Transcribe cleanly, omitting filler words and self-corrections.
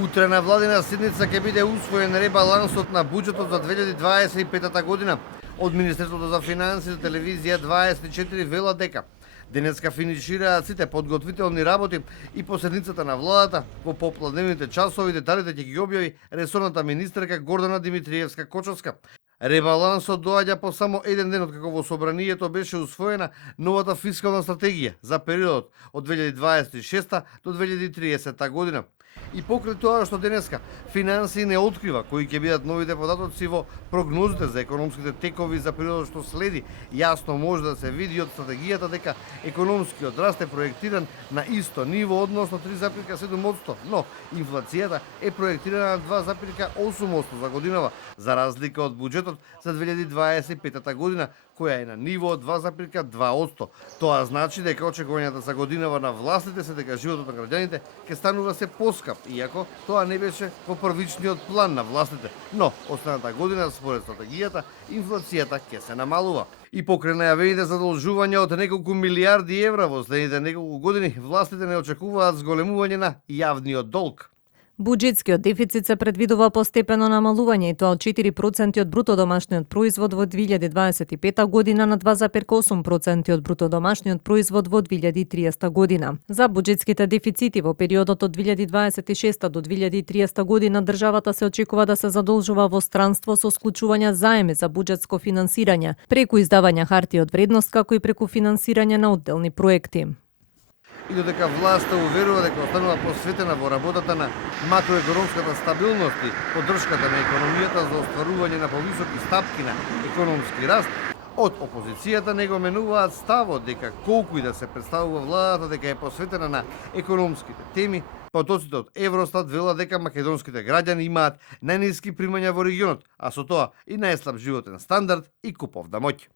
Утре на владина седница ќе биде усвоен ребалансот на буџетот за 2025 година. Од Министерството за финансии за телевизија 24 вела дека денеска финишираат сите подготвителни работи и по седницата на владата. Во попладневните часови деталите ќе ги објави ресорната министерка Гордана Димитриевска-Кочовска. Ребалансот доаѓа по само еден ден откако во собранието беше усвоена новата фискална стратегија за периодот од 2026 до 2030 година. И покрај тоа што денеска финансии не открива кои ќе бидат новите податоци во прогнозите за економските текови за периодот што следи, јасно може да се види од стратегијата дека економскиот раст е проектиран на исто ниво, односно 3,7%, но инфлацијата е проектирана на 2,8% за годинава, за разлика од буџетот за 2025 година, која е на ниво од 2,2%. Тоа значи дека очекувањата за годинава на властите се дека животот на граѓаните ќе станува се поскап, иако тоа не беше во првичниот план на властите. Но, останата година, според стратегијата, инфлацијата ќе се намалува. И покрај најавените задолжувања од неколку милиарди евра во следните неколку години, властите не очекуваат зголемување на јавниот долг. Буџетскиот дефицит се предвидува постепено намалување и тоа од 4% од бруто домашниот производ во 2025 година на 2,8% од бруто домашниот производ во 2030 година. За буџетските дефицити во периодот од 2026 до 2030 година државата се очекува да се задолжува во странство со склучување заеми за буџетско финансирање, преку издавање хартии од вредност, како и преку финансирање на одделни проекти. И додека власта уверува дека останува посветена во работата на макроекономската стабилност и поддршката на економијата за остварување на повисоки стапки на економски раст, од опозицијата не го менуваат ставот дека колку и да се представува владата дека е посветена на економските теми, потоците од Евростат вела дека македонските граѓани имаат најниски примања во регионот, а со тоа и најслаб животен стандард и куповна моќ.